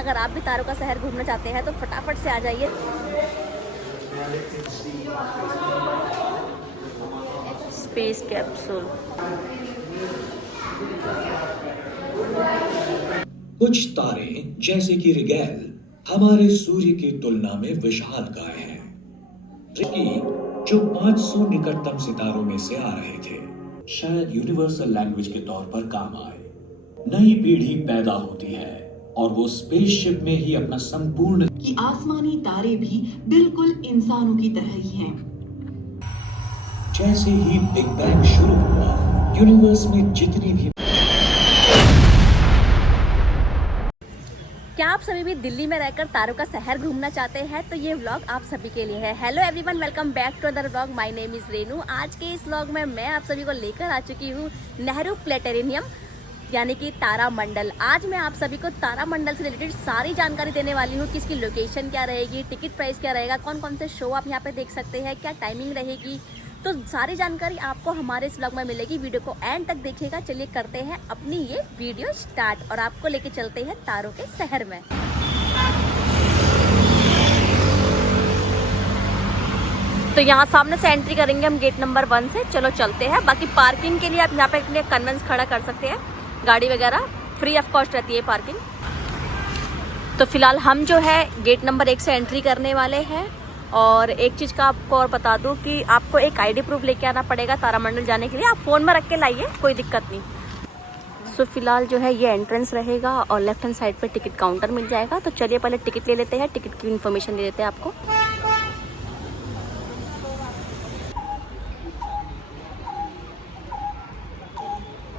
अगर आप भी तारों का शहर घूमना चाहते हैं तो फटाफट से आ जाइए। Space capsule. कुछ तारे जैसे कि रिगेल हमारे सूर्य की तुलना में विशालकाय हैं, जबकि जो 500 निकटतम सितारों में से आ रहे थे शायद यूनिवर्सल लैंग्वेज के तौर पर काम आए। नई पीढ़ी पैदा होती है और वो स्पेसशिप में ही अपना संपूर्ण कि आसमानी तारे भी बिल्कुल इंसानों की तरह ही हैं। जैसे ही बिग बैंग शुरू हुआ, यूनिवर्स में जितनी भी क्या आप सभी भी दिल्ली में रहकर तारों का शहर घूमना चाहते हैं तो ये व्लॉग आप सभी के लिए है। Hello everyone, welcome back to other vlog. My name is Renu. आज के इस व्लॉग में मैं आप सभी को लेकर आ चुकी हूँ नेहरू प्लेनेटेरियम यानी कि तारामंडल। आज मैं आप सभी को तारामंडल से रिलेटेड सारी जानकारी देने वाली हूँ कि इसकी लोकेशन क्या रहेगी, टिकट प्राइस क्या रहेगा, कौन कौन से शो आप यहाँ पे देख सकते हैं, क्या टाइमिंग रहेगी। तो सारी जानकारी आपको हमारे इस व्लॉग में मिलेगी। वीडियो को एंड तक देखिएगा। चलिए करते हैं अपनी ये वीडियो स्टार्ट और आपको लेके चलते हैं तारों के शहर में। तो यहाँ सामने से एंट्री करेंगे हम गेट नंबर 1 से। चलो चलते हैं। बाकी पार्किंग के लिए आप यहाँ पे अपने कन्वेंस खड़ा कर सकते हैं, गाड़ी वगैरह फ्री ऑफ कॉस्ट रहती है पार्किंग। तो फिलहाल हम जो है गेट नंबर 1 से एंट्री करने वाले हैं। और एक चीज़ का आपको और बता दूं कि आपको एक आईडी प्रूफ लेके आना पड़ेगा तारामंडल जाने के लिए। आप फ़ोन में रख के लाइए, कोई दिक्कत नहीं। सो फिलहाल जो है ये एंट्रेंस रहेगा और लेफ्ट हैंड साइड पे टिकट काउंटर मिल जाएगा। तो चलिए पहले टिकट ले लेते हैं, टिकट की इन्फॉर्मेशन दे देते हैं आपको।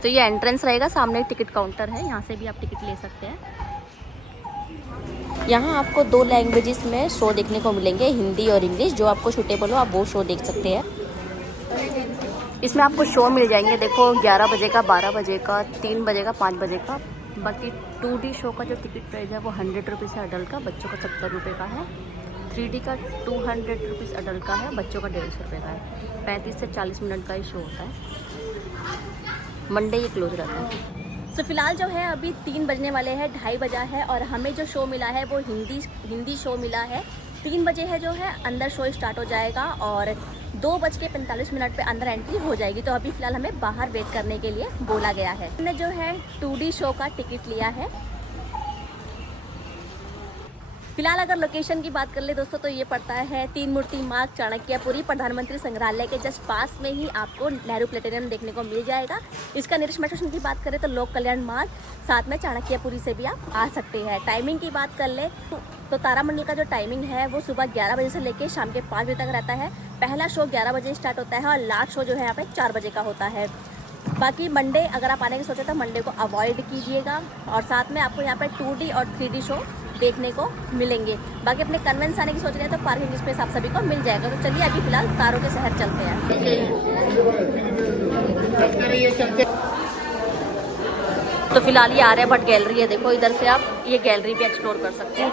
तो ये एंट्रेंस रहेगा, सामने टिकट काउंटर है, यहाँ से भी आप टिकट ले सकते हैं। यहाँ आपको 2 लैंग्वेजेस में शो देखने को मिलेंगे, हिंदी और इंग्लिश। जो आपको सूटेबल हो आप वो शो देख सकते हैं। इसमें आपको शो मिल जाएंगे, देखो 11 बजे का, 12 बजे का, 3 बजे का, 5 बजे का। बाकी 2D शो का जो टिकट प्राइस है वो 100 रुपीज़ है अडल्ट का, बच्चों का 70 रुपये का है। 3D का 200 रुपीज़ अडल्ट का है, बच्चों का 150 रुपये का है। 35 से 40 मिनट का ही शो होता है। मंडे ये क्लोज रहता है। तो फिलहाल जो है अभी 3 बजने वाले हैं, 2:30 बजा है और हमें जो शो मिला है वो हिंदी शो मिला है। 3 बजे है जो है अंदर शो स्टार्ट हो जाएगा और 2:45 पे अंदर एंट्री हो जाएगी। तो अभी फिलहाल हमें बाहर वेट करने के लिए बोला गया है। हमने जो है 2D शो का टिकट लिया है। फिलहाल अगर लोकेशन की बात कर ले दोस्तों तो ये पड़ता है 3 मूर्ति मार्ग, चाणक्यपुरी, प्रधानमंत्री संग्रहालय के जस्ट पास में ही आपको नेहरू प्लेनेटेरियम देखने को मिल जाएगा। इसका नियरेस्ट मेट्रो स्टेशन की बात करें तो लोक कल्याण मार्ग, साथ में चाणक्यपुरी से भी आप आ सकते हैं। टाइमिंग की बात कर ले तो तारामंडल का जो टाइमिंग है वो सुबह 11 बजे से लेकर शाम के 5 बजे तक रहता है। पहला शो 11 बजे स्टार्ट होता है और लास्ट शो जो है यहाँ पे 4 बजे का होता है। बाकी मंडे अगर आप आने की सोचे तो मंडे को अवॉइड कीजिएगा और साथ में आपको यहाँ पे 2D और 3D शो देखने को मिलेंगे। बाकी अपने कन्वेंस आने की सोच रहे हैं तो पार्किंग स्पेस आप सभी को मिल जाएगा। तो चलिए अभी फिलहाल तारों के शहर चलते हैं। तो फिलहाल ये आर्यभट्ट गैलरी है, देखो इधर से आप ये गैलरी भी एक्सप्लोर कर सकते हैं।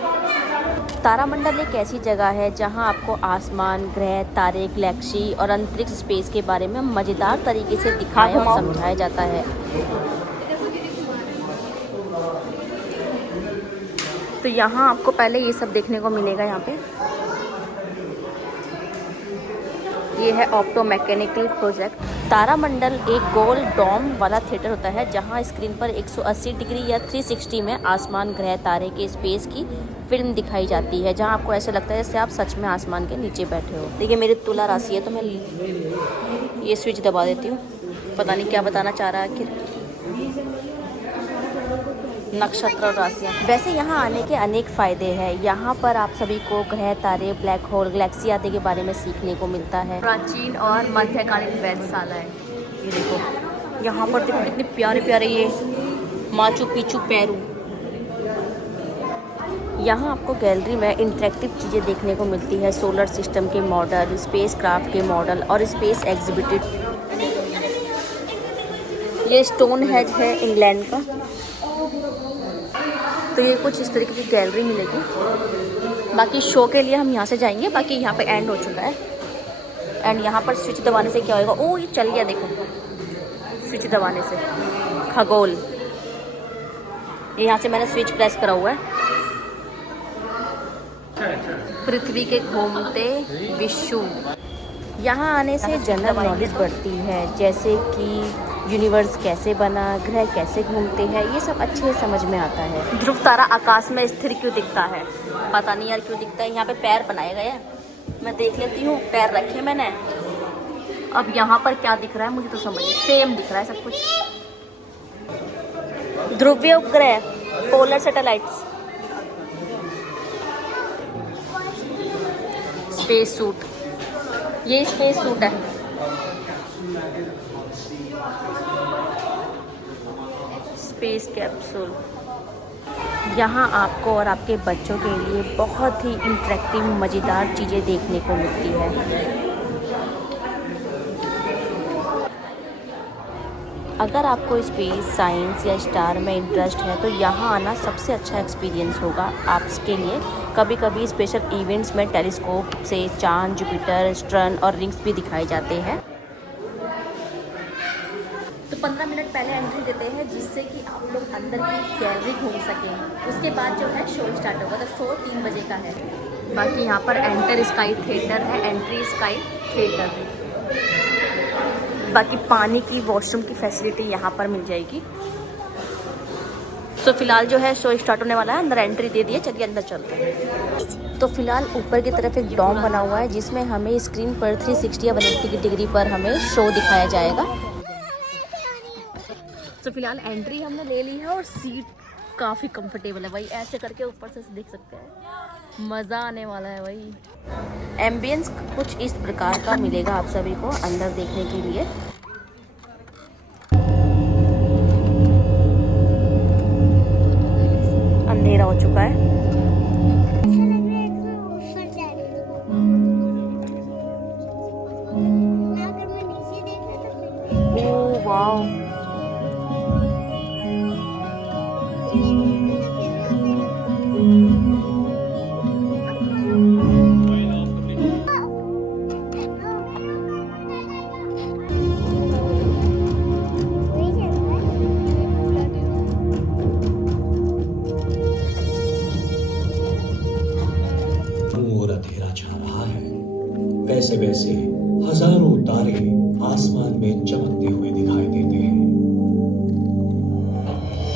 तारामंडल एक ऐसी जगह है जहां आपको आसमान, ग्रह, तारे, गैलेक्सी और अंतरिक्ष स्पेस के बारे में मज़ेदार तरीके से दिखाया और समझाया जाता है। तो यहाँ आपको पहले ये सब देखने को मिलेगा। यहाँ पे ये है ऑप्टो मैकेनिकल प्रोजेक्ट। तारामंडल एक गोल डोम वाला थिएटर होता है जहाँ स्क्रीन पर 180 डिग्री या 360 में आसमान, ग्रह, तारे के स्पेस की फिल्म दिखाई जाती है, जहाँ आपको ऐसा लगता है जैसे आप सच में आसमान के नीचे बैठे हो। देखिए मेरी तुला राशि है तो मैं ये स्विच दबा देती हूँ, पता नहीं क्या बताना चाह रहा है आखिर। नक्षत्र और राशियाँ। वैसे यहाँ आने के अनेक फ़ायदे हैं। यहाँ पर आप सभी को ग्रह, तारे, ब्लैक होल, गैलेक्सी आदि के बारे में सीखने को मिलता है। प्राचीन और मध्यकालीन वेधशाला है। ये देखो यहाँ पर देखो कितने प्यारे प्यारे ये माचू पिचू पेरू। यहाँ आपको गैलरी में इंटरेक्टिव चीज़ें देखने को मिलती है, सोलर सिस्टम के मॉडल, स्पेस क्राफ्ट के मॉडल और स्पेस एग्जिबिटेड। ये स्टोन हेज है इंग्लैंड का। तो ये कुछ इस तरीके की गैलरी मिलेगी। बाकी शो के लिए हम यहाँ से जाएंगे, बाकी यहाँ पे एंड हो चुका है। एंड यहाँ पर स्विच दबाने से क्या होएगा, ओ ये चल गया देखो, स्विच दबाने से खगोल। ये यहाँ से मैंने स्विच प्रेस करा हुआ है। पृथ्वी के घूमते विश्व। यहाँ आने से जनरल नॉलेज बढ़ती है, जैसे कि यूनिवर्स कैसे बना, ग्रह कैसे घूमते हैं, ये सब अच्छे से समझ में आता है। ध्रुव तारा आकाश में स्थिर क्यों दिखता है, पता नहीं यार क्यों दिखता है। यहाँ पे पैर बनाए गए हैं, मैं देख लेती हूँ, पैर रखे मैंने। अब यहाँ पर क्या दिख रहा है मुझे तो समझ नहीं, सेम दिख रहा है सब कुछ। ध्रुवीय उपग्रह, पोलर सैटेलाइट्स, स्पेस सूट, ये स्पेस सूट है। Space capsule. यहाँ आपको और आपके बच्चों के लिए बहुत ही इंटरेक्टिव मज़ेदार चीज़ें देखने को मिलती है। अगर आपको स्पेस, साइंस या स्टार में इंटरेस्ट है तो यहाँ आना सबसे अच्छा एक्सपीरियंस होगा आपके लिए। कभी कभी स्पेशल इवेंट्स में टेलीस्कोप से चांद, जुपिटर, सैटर्न और रिंग्स भी दिखाए जाते हैं। तो 15 मिनट पहले एंट्री देते हैं, जिससे कि आप लोग अंदर की गैलरी घूम सकें। उसके बाद जो है शो स्टार्ट होगा, तो शो 3 बजे का है। बाकी यहाँ पर एंटर स्काई थिएटर है, एंट्री स्काई थिएटर है। बाकी पानी की, वॉशरूम की फैसिलिटी यहाँ पर मिल जाएगी। तो फिलहाल जो है शो स्टार्ट होने वाला है, अंदर एंट्री दे दिए, चलिए अंदर चलते हैं। तो फिलहाल ऊपर की तरफ एक डॉम बना हुआ है, जिसमें हमें स्क्रीन पर 360 या 180 डिग्री पर हमें शो दिखाया जाएगा। तो फिलहाल एंट्री हमने ले ली है और सीट काफ़ी कंफर्टेबल है भाई, ऐसे करके ऊपर से देख सकते हैं, मज़ा आने वाला है भाई। एम्बियंस कुछ इस प्रकार का मिलेगा आप सभी को अंदर देखने के लिए। अंधेरा हो चुका है। ओह वाओ, और अंधेरा छा रहा है। वैसे वैसे हजारों तारे आसमान में चमकते हुए दिखाई देते हैं।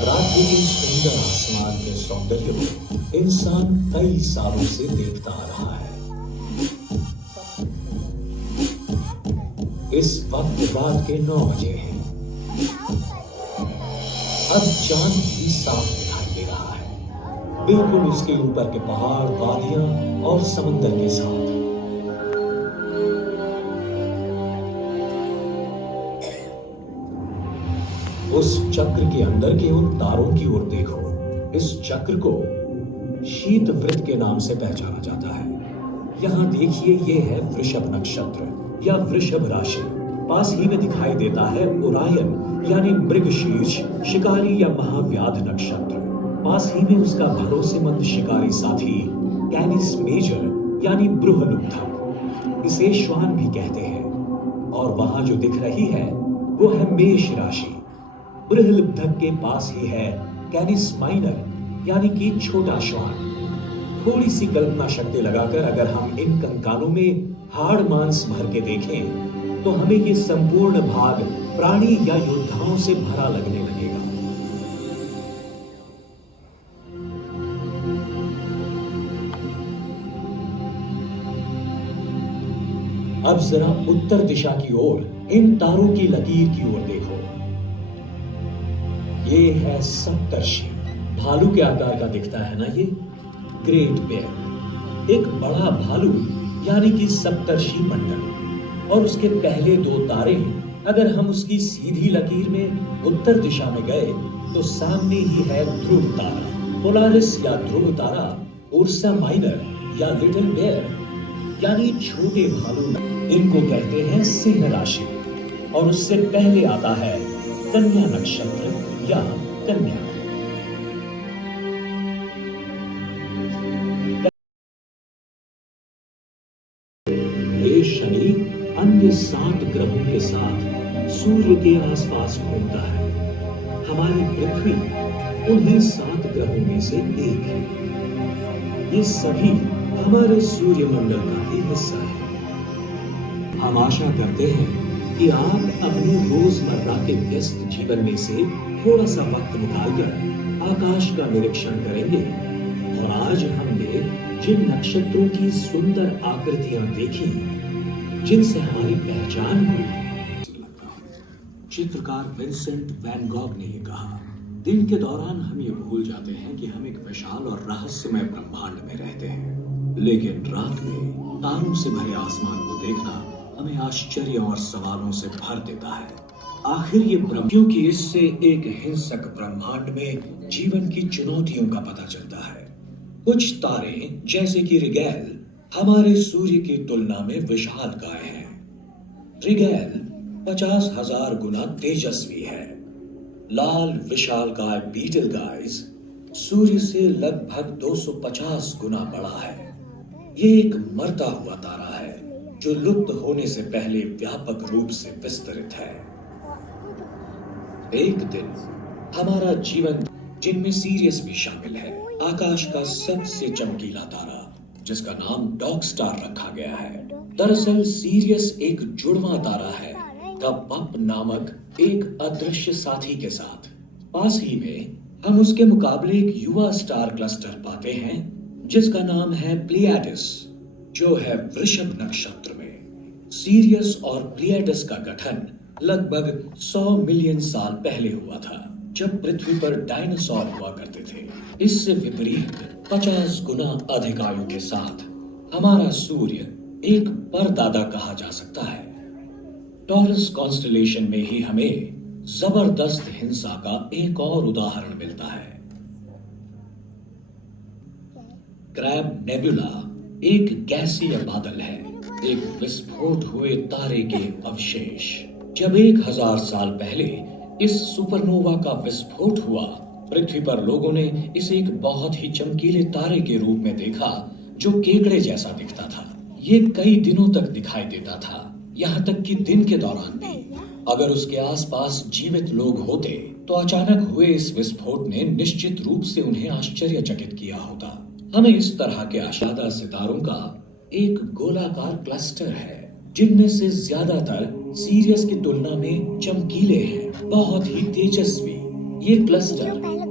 रात्रि के सुंदर आसमान के सौंदर्य को इंसान कई सालों से देखता आ रहा है। इस वक्त रात के 9 बजे हैं। अब चांद भी साफ दिखाई दे रहा है, बिल्कुल उसके ऊपर के पहाड़, वादियां और समंदर के साथ। उस चक्र के अंदर के उन तारों की ओर देखो। इस चक्र को शीत वृत्त के नाम से पहचाना जाता है। यहाँ देखिए, ये है वृषभ नक्षत्र या वृषभ राशि। पास ही में दिखाई देता है ओरायन यानी मृगशीर्ष, शिकारी या महाव्याध नक्षत्र। पास ही में उसका भरोसेमंद शिकारी साथी कैनिस मेजर यानी बृहलुब्धक, इसे श्वान भी कहते हैं। और वहां जो दिख रही है वो है मेष राशि। बृहलुब्धक के पास ही है कैनिस माइनर यानी कि छोटा श्वान। थोड़ी सी कल्पना शक्ति लगाकर अगर हम इन कंकालों में हाड़ मांस भर के देखें तो हमें ये संपूर्ण भाग प्राणी या योद्धाओं से भरा लगने लगेगा। अब जरा उत्तर दिशा की ओर इन तारों की लकीर की ओर देखो। ये है सप्तर्षि, भालू के आकार का दिखता है ना ये, ग्रेट बेयर, एक बड़ा भालू यानी कि सप्तर्षि मंडल। और उसके पहले 2 तारे, अगर हम उसकी सीधी लकीर में उत्तर दिशा में गए तो सामने ही है ध्रुव तारा, पोलारिस या ध्रुव तारा, उर्सा माइनर या लिटिल बेयर यानी छोटे भालू। इनको कहते हैं सिंह राशि। और उससे पहले आता है कन्या नक्षत्र या कन्या। ये शनि अन्य 7 ग्रहों के साथ सूर्य के आसपास घूमता है। हमारी पृथ्वी उन्हीं 7 ग्रहों में से एक है। ये सभी हमारे सूर्यमंडल का ही हिस्सा है। हम आशा करते हैं कि आप अपने रोजमर्रा के व्यस्त जीवन में से थोड़ा सा वक्त निकालकर आकाश का निरीक्षण करेंगे। और आज हमने जिन नक्षत्रों की सुंदर आकृतियां देखी, जिनसे हमारी पहचान हुई, चित्रकार विंसेंट वैन गॉग ने ये कहा, दिन के दौरान हम ये भूल जाते हैं कि हम एक विशाल और रहस्यमय ब्रह्मांड में रहते हैं, लेकिन रात में तारों से भरे आसमान को देखना हमें आश्चर्य और सवालों से भर देता है। आखिर ये क्योंकि इससे एक हिंसक ब्रह्मांड में जीवन की चुनौतियों का पता चलता है। कुछ तारे जैसे कि रिगेल हमारे सूर्य की तुलना में विशालकाय हैं। रिगेल 50,000 गुना तेजस्वी है। लाल विशालकाय बीटल गाइस सूर्य से लगभग 250 गुना बड़ा है। ये एक मरता हुआ तारा है जो लुप्त होने से पहले व्यापक रूप से विस्तृत है। एक दिन हमारा जीवन, जिनमें सीरियस भी शामिल है, आकाश का सबसे चमकीला तारा जिसका नाम डॉग स्टार रखा गया है। दरअसल सीरियस एक जुड़वा तारा है द पप नामक एक अदृश्य साथी के साथ। पास ही में हम उसके मुकाबले एक युवा स्टार क्लस्टर पाते हैं जिसका नाम है प्लियाडस, जो है वृषभ नक्षत्र में। सीरियस और प्लियाडस का गठन लगभग 100 मिलियन साल पहले हुआ था, जब पृथ्वी पर डायनासोर हुआ करते थे। इससे विपरीत 50 गुना अधिक आयु के साथ हमारा सूर्य एक परदादा कहा जा सकता है। टॉरस कॉन्स्टेलेशन में ही हमें जबरदस्त हिंसा का एक और उदाहरण मिलता है। क्रैब नेबुला एक गैसीय बादल है, एक विस्फोट हुए तारे के अवशेष। जब 1000 साल पहले इस सुपरनोवा का विस्फोट हुआ, पृथ्वी पर लोगों ने इसे एक बहुत ही चमकीले तारे के रूप में देखा जो केकड़े जैसा दिखता था। ये कई दिनों तक दिखाई देता था, यहाँ तक कि दिन के दौरान भी। अगर उसके आसपास जीवित लोग होते तो अचानक हुए इस विस्फोट ने निश्चित रूप से उन्हें आश्चर्यचकित किया होता। हमें इस तरह के आशादा सितारों का एक गोलाकार क्लस्टर है, जिनमें से ज्यादातर सीरियस की तुलना में चमकीले हैं, बहुत ही तेजस्वी। ये क्लस्टर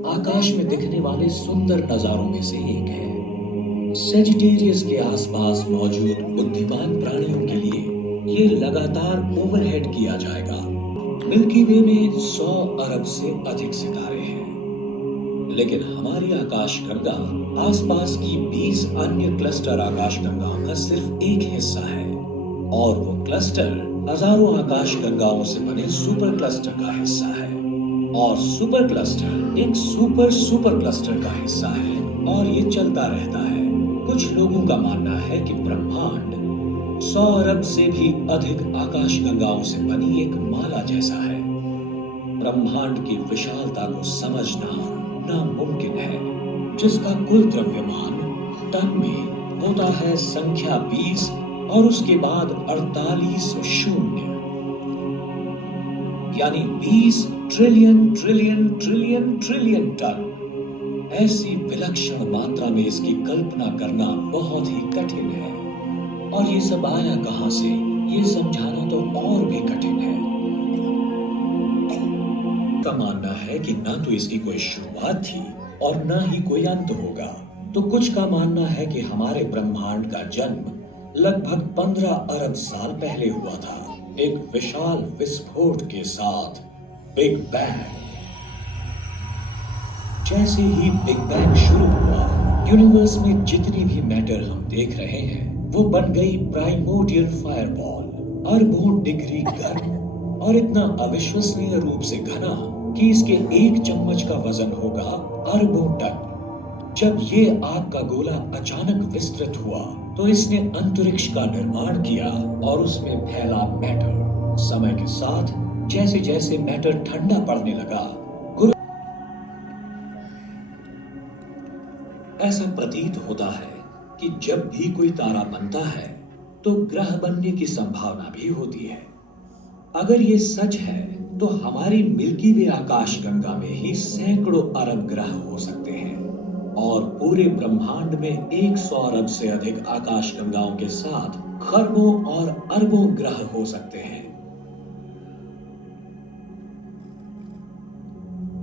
आकाश में दिखने वाले सुंदर नजारों में से एक है। सेजिटेरियस के आसपास मौजूद बुद्धिमान प्राणियों के लिए ये लगातार ओवरहेड किया जाएगा। मिल्की वे में 100 अरब से अधिक सितारे हैं, लेकिन हमारी आकाशगंगा आसपास की 20 अन्य क्लस्टर आकाशगंगाओं का सिर्फ एक हिस्सा है, और वो क्लस्टर हजारों आकाशगंगाओं से बने सुपर क्लस्टर का हिस्सा है। और सुपर क्लस्टर एक सुपर क्लस्टर का हिस्सा है, और ये चलता रहता है। कुछ लोगों का मानना है कि ब्रह्मांड 100 अरब से भी अधिक आकाशगंगाओं से बनी एक माला जैसा है। ब्रह्मांड की विशालता को समझना नामुमकिन है, जिसका कुल द्रव्यमान टन में होता है संख्या 20 और उसके बाद 48 शून्य, यानी 20 trillion trillion trillion trillion ton. ऐसी विलक्षण मात्रा में इसकी कल्पना करना बहुत ही कठिन है, और ये सब आया कहां से, ये समझाना तो और भी कठिन है। का मानना है कि ना तो इसकी कोई शुरुआत थी और ना ही कोई अंत होगा। तो कुछ का मानना है कि हमारे ब्रह्मांड का जन्म लगभग 15 अरब साल पहले हुआ था, एक विशाल विस्फोट के साथ, बिग बैंग। जैसे ही बिग बैंग शुरू हुआ, यूनिवर्स में जितनी भी मैटर हम देख रहे हैं वो बन गई प्राइमोर्डियल फायरबॉल, अरबों डिग्री गर्म और इतना अविश्वसनीय रूप से घना कि इसके एक चम्मच का वजन होगा अरबों टन। जब ये आग का गोला अचानक विस्तृत हुआ तो इसने अंतरिक्ष का निर्माण किया और उसमें फैला मैटर। समय के साथ जैसे जैसे मैटर ठंडा पड़ने लगा, ऐसा प्रतीत होता है कि जब भी कोई तारा बनता है तो ग्रह बनने की संभावना भी होती है। अगर ये सच है तो हमारी मिल्की वे आकाशगंगा में ही सैकड़ों अरब ग्रह हो सकते हैं। और पूरे ब्रह्मांड में 100 अरब से अधिक आकाशगंगाओं के साथ खरबों और अरबों ग्रह हो सकते हैं।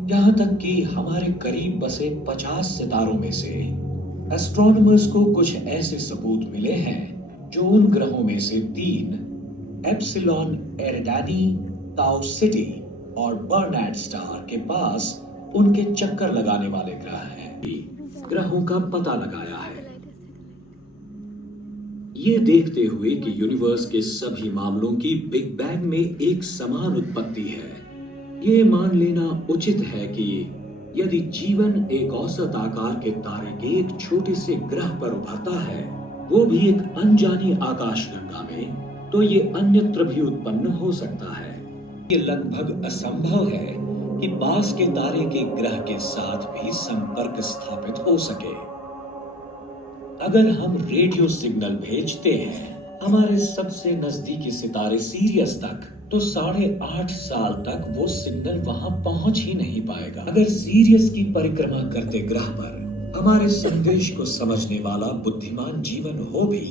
यहां तक कि हमारे करीब बसे 50 सितारों में से एस्ट्रोनॉमर्स को कुछ ऐसे सबूत मिले हैं जो उन ग्रहों में से 3 एप्सिलॉन एरिडानी, ताउ सिटी और बर्नैड स्टार के पास उनके चक्कर लगाने वाले ग्रह हैं। ग्रहों का पता लगाया है। ये देखते हुए कि यूनिवर्स के सभी मामलों की बिग बैंग में एक समान उत्पत्ति है, ये मान लेना उचित है कि यदि जीवन एक औसत आकार के तारे के एक छोटे से ग्रह पर उभरता है, वो भी एक अनजानी आकाशगंगा में, तो ये अन्यत्र भी उत्पन्न हो सकता है। ये लगभग असंभव है कि पास के तारे के ग्रह के साथ भी संपर्क स्थापित हो सके। अगर हम रेडियो सिग्नल भेजते हैं हमारे सबसे नजदीकी सितारे सीरियस तक, तो 8.5 साल तक वो सिग्नल वहां पहुंच ही नहीं पाएगा। अगर सीरियस की परिक्रमा करते ग्रह पर हमारे संदेश को समझने वाला बुद्धिमान जीवन हो भी,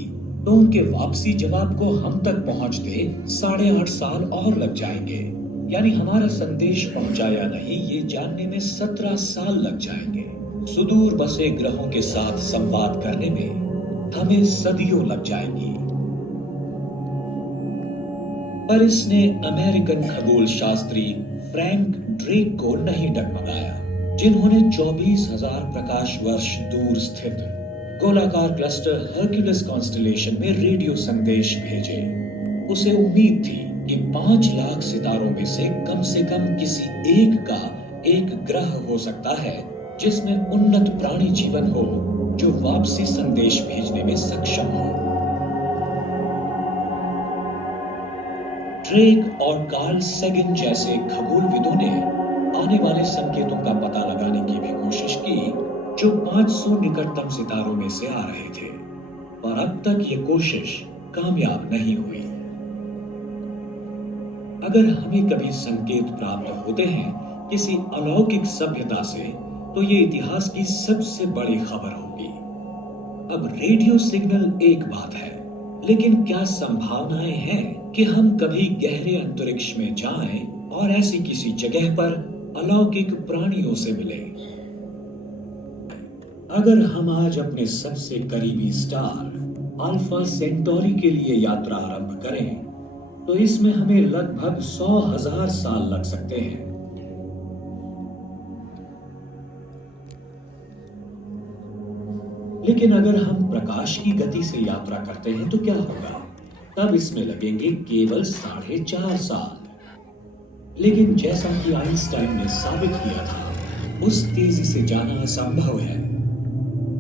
तो उनके वापसी जवाब को हम तक पहुंचते 8.5 साल और लग जाएंगे। यानी हमारा संदेश पहुंचा या नहीं ये जानने में 17 साल लग जाएंगे। सुदूर बसे ग्रहों के साथ संवाद करने में हमें सदियों लग जाएंगी। पर इसने अमेरिकन खगोल शास्त्री फ्रैंक ड्रेक को नहीं डगमगाया, जिन्होंने 24,000 प्रकाश वर्ष दूर स्थित गोलाकार क्लस्टर हर्क्यूलिस कॉन्स्टलेशन में रेडियो संदेश भेजे। उसे उम्मीद थी कि 5 लाख सितारों में से कम किसी एक का एक ग्रह हो सकता है जिसमें उन्नत प्राणी जीवन हो जो वापसी संदेश भेजने में सक्षम हो। ड्रेक और कार्ल सेगन जैसे खगोलविदों ने आने वाले संकेतों का पता लगाने की भी कोशिश की जो 500 निकटतम सितारों में से आ रहे थे, पर अब तक ये कोशिश कामयाब नहीं हुई। अगर हमें कभी संकेत प्राप्त होते हैं किसी अलौकिक सभ्यता से, तो ये इतिहास की सबसे बड़ी खबर होगी। अब रेडियो सिग्नल एक बात है, लेकिन क्या संभावनाएं हैं कि हम कभी गहरे अंतरिक्ष में जाएं और ऐसी किसी जगह पर अलौकिक प्राणियों से मिलें? अगर हम आज अपने सबसे करीबी स्टार अल्फा सेंटोरी के लिए यात्रा आरंभ करें, तो इसमें हमें लगभग 100,000 साल लग सकते हैं। लेकिन अगर हम प्रकाश की गति से यात्रा करते हैं तो क्या होगा? तब इसमें लगेंगे केवल 4.5 साल। लेकिन जैसा कि आइंस्टाइन ने साबित किया था, उस तेजी से जाना असंभव है।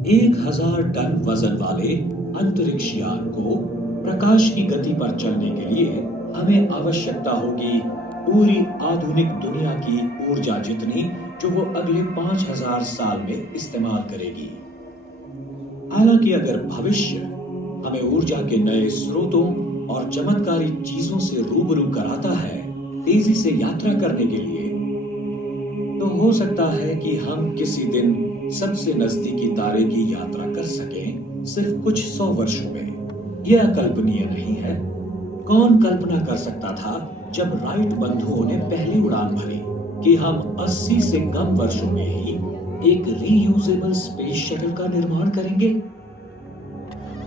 1000 टन वजन वाले अंतरिक्ष यान को प्रकाश की गति पर चलने के लिए हमें आवश्यकता होगी पूरी आधुनिक दुनिया की ऊर्जा जितनी, जो वो अगले 5000 साल में इस्तेमाल करेगी। हालांकि अगर भविष्य हमें ऊर्जा के नए स्रोतों और चमत्कारी चीजों से रूबरू कराता है तेजी से यात्रा करने के लिए, तो हो सकता है कि हम किसी दिन सबसे नजदीकी तारे की यात्रा कर सकें सिर्फ कुछ 100 वर्षों में। यह अकल्पनीय नहीं है। कौन कल्पना कर सकता था जब राइट बंधुओं ने पहली उड़ान भरी कि हम 80 से कम वर्षों में ही एक रीयूजेबल स्पेस शटल का निर्माण करेंगे।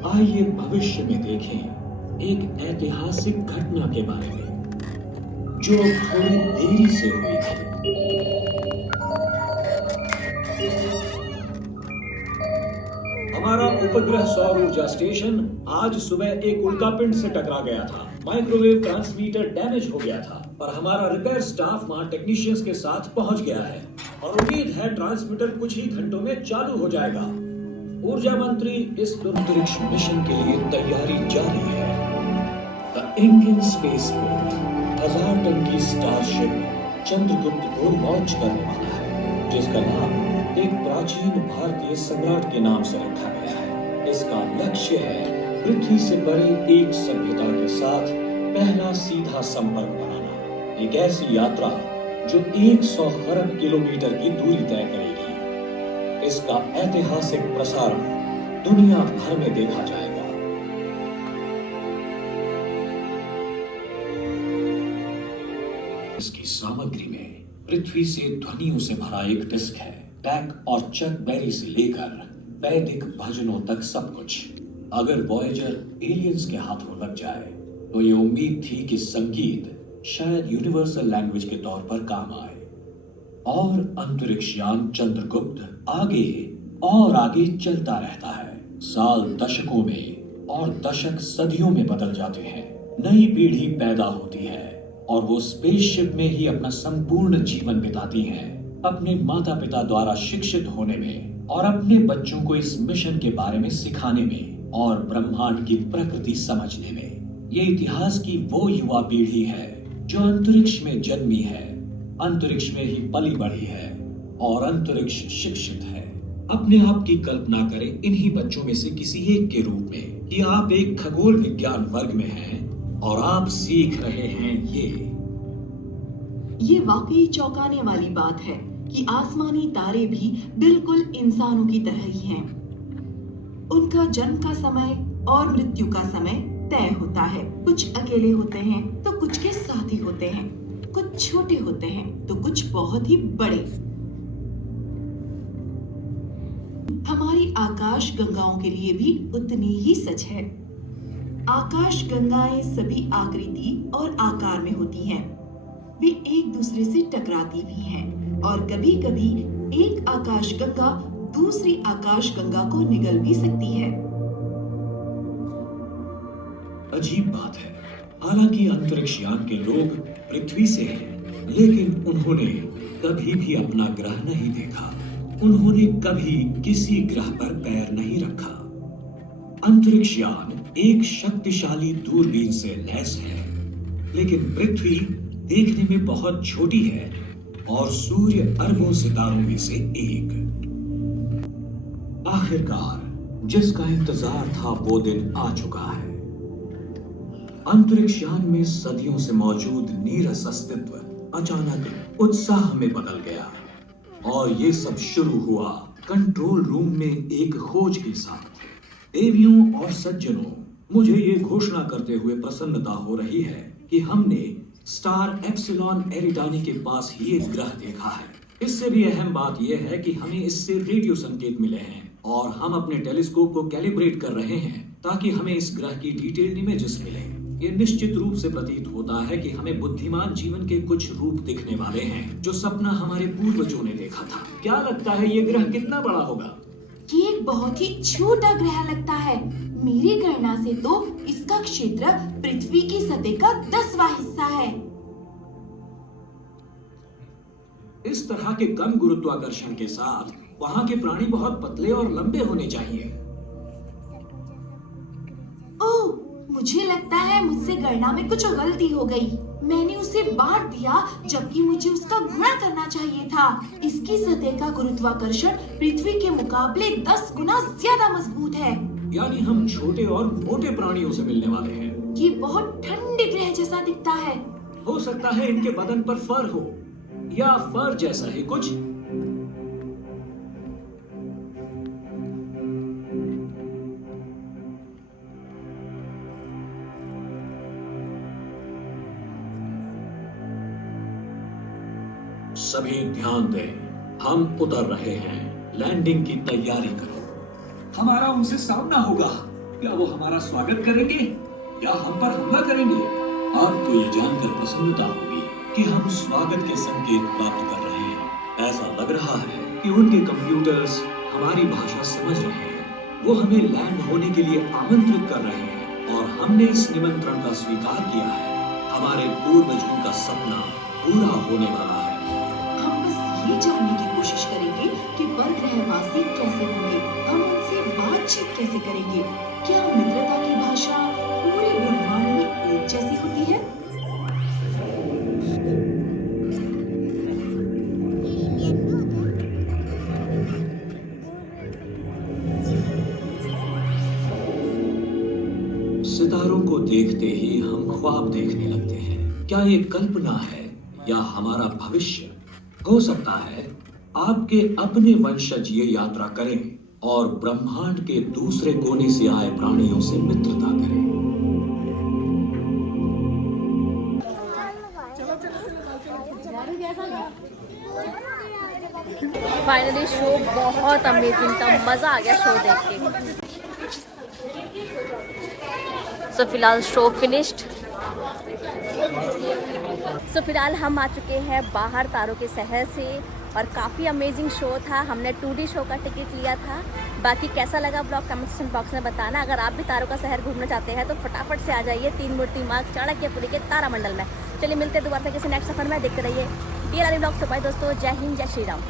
आइए भविष्य में देखें एक ऐतिहासिक घटना के बारे में जो थोड़ी देरी से हुई थी। हमारा उपग्रह सौर ऊर्जा स्टेशन आज सुबह एक उल्कापिंड से टकरा गया था। माइक्रोवेव ट्रांसमीटर डैमेज हो गया था, पर हमारा रिपेयर स्टाफ वहां टेक्नीशियंस के साथ पहुंच गया है और उम्मीद है ट्रांसमीटर कुछ ही घंटों में चालू हो जाएगा। ऊर्जा मंत्री इस अंतरिक्ष मिशन के लिए तैयारी जारी है। द इंडियन स्पेसपोर्ट 1000 टन की स्टारशिप चंद्रगुप्त को लॉन्च करने वाला है, जिसका नाम एक प्राचीन भारतीय सम्राट के नाम से रखा गया है। इसका लक्ष्य है पृथ्वी से परे एक सभ्यता के साथ पहला सीधा संपर्क बनाना। एक ऐसी यात्रा जो 100 खरब किलोमीटर की दूरी तय करेगी। इसका ऐतिहासिक प्रसारण दुनिया भर में देखा जाएगा। इसकी सामग्री में पृथ्वी से ध्वनियों से भरा एक डिस्क है। टैक और चक बेरी से लेकर वैदिक भजनों तक सब कुछ। अगर वॉयेजर एलियंस के हाथों लग जाए तो ये उम्मीद थी कि संगीत शायद यूनिवर्सल लैंग्वेज के तौर पर काम आए। और अंतरिक्ष यान चंद्रगुप्त आगे और आगे चलता रहता है। साल दशकों में और दशक सदियों में बदल जाते हैं। नई पीढ़ी पैदा होती है और वो स्पेसशिप में ही अपना संपूर्ण जीवन बिताती हैं, अपने माता पिता द्वारा शिक्षित होने में और अपने बच्चों को इस मिशन के बारे में सिखाने में और ब्रह्मांड की प्रकृति समझने में। ये इतिहास की वो युवा पीढ़ी है जो अंतरिक्ष में जन्मी है, अंतरिक्ष में ही पली बढ़ी है और अंतरिक्ष शिक्षित है। अपने आप की कल्पना करें इन्हीं बच्चों में से किसी एक के रूप में कि आप एक खगोल विज्ञान वर्ग में हैं और आप सीख रहे हैं ये वाकई चौंकाने वाली बात है कि आसमानी तारे भी बिल्कुल इंसानों की तरह ही हैं। उनका जन्म का समय और मृत्यु का समय तय होता है। कुछ अकेले होते हैं तो कुछ के साथ ही होते हैं, कुछ छोटे होते हैं तो कुछ बहुत ही बड़े। हमारी आकाश गंगाओं के लिए भी उतनी ही सच है। आकाश गंगाएं सभी आकृति और आकार में होती हैं। वे एक दूसरे से टकराती भी हैं और कभी-कभी एक आकाश गंगा दूसरी आकाश गंगा को निगल भी सकती है। अजीब बात है, हालांकि अंतरिक्ष यान के लोग पृथ्वी से हैं, लेकिन उन्होंने कभी भी अपना ग्रह नहीं देखा। उन्होंने कभी किसी ग्रह पर पैर नहीं रखा। अंतरिक्ष यान एक शक्तिशाली दूरबीन से लैस है, लेकिन पृथ्वी देखने में बहुत छोटी है और सूर्य अरबों सितारों में से एक। आखिरकार जिसका इंतजार था वो दिन आ चुका है। अंतरिक्ष यान में सदियों से मौजूद नीरस अस्तित्व अचानक उत्साह में बदल गया और ये सब शुरू हुआ कंट्रोल रूम में एक खोज के साथ। देवियों और सज्जनों, मुझे ये घोषणा करते हुए प्रसन्नता हो रही है कि हमने स्टार एप्सिलॉन एरिडानी के पास ही एक ग्रह देखा है। इससे भी अहम बात यह है कि हमें इससे रेडियो संकेत मिले हैं और हम अपने टेलीस्कोप को कैलिब्रेट कर रहे हैं ताकि हमें इस ग्रह की डिटेल्ड इमेजेस मिले। ये निश्चित रूप से प्रतीत होता है कि हमें बुद्धिमान जीवन के कुछ रूप दिखने वाले हैं जो सपना हमारे पूर्वजों ने देखा था। क्या लगता है ये ग्रह कितना बड़ा होगा? ये एक बहुत ही छोटा ग्रह लगता है। मेरी गणना से तो इसका क्षेत्र पृथ्वी की सतह का 10वां हिस्सा है। इस तरह के कम गुरुत्वाकर्षण के साथ वहाँ के प्राणी बहुत पतले और लंबे होने चाहिए। ओह, मुझे लगता है मुझसे गणना में कुछ गलती हो गई। मैंने उसे बांट दिया जबकि मुझे उसका गुणा करना चाहिए था। इसकी सतह का गुरुत्वाकर्षण पृथ्वी के मुकाबले 10 गुना ज्यादा मजबूत है। यानी हम छोटे और मोटे प्राणियों से मिलने वाले हैं। ये बहुत ठंडे ग्रह जैसा दिखता है। हो सकता है इनके बदन पर फर हो या फर जैसा ही कुछ। सभी ध्यान दें, हम उतर रहे हैं। लैंडिंग की तैयारी करो। हमारा उनसे सामना होगा। क्या वो हमारा स्वागत करेंगे या हम पर हमला करेंगे? आपको ये जानकर प्रसन्नता होगी कि हम स्वागत के संकेत प्राप्त कर रहे हैं। ऐसा लग रहा है कि उनके कंप्यूटर्स हमारी भाषा समझ रहे हैं। वो हमें लैंड होने के लिए आमंत्रित कर रहे हैं और हमने इस निमंत्रण का स्वीकार किया है। हमारे पूर्वजों का सपना पूरा होने वाला है। हम बस ये जानने की कोशिश करेंगे कि परग्रहवासी कैसे होंगे। हम उनसे बातचीत कैसे करेंगे? क्या मित्रता की भाषा पूरे ब्रह्मांड में एक जैसी होती है? सितारों को देखते ही हम ख्वाब देखने लगते हैं। क्या ये कल्पना है या हमारा भविष्य? हो सकता है आपके अपने वंशज ये यात्रा करें और ब्रह्मांड के दूसरे कोने से आए प्राणियों से मित्रता करें। फाइनली शो बहुत अमेजिंग था, मज़ा आ गया शो देख के। सो फिलहाल शो फिनिश्ड। सो फिलहाल हम आ चुके हैं बाहर तारों के शहर से और काफ़ी अमेजिंग शो था। हमने 2D शो का टिकट लिया था। बाकी कैसा लगा ब्लॉग कमेंट सेक्शन बॉक्स में बताना। अगर आप भी तारों का शहर घूमना चाहते हैं तो फटाफट से आ जाइए तीन मूर्ति मार्ग चाणक्यपुरी के तारामंडल में। चलिए मिलते हैं दोबारा से किसी नेक्स्ट सफर में। देखते रहिए DLR व्लॉग्स। बाय दोस्तों, जय हिंद, जय श्री राम।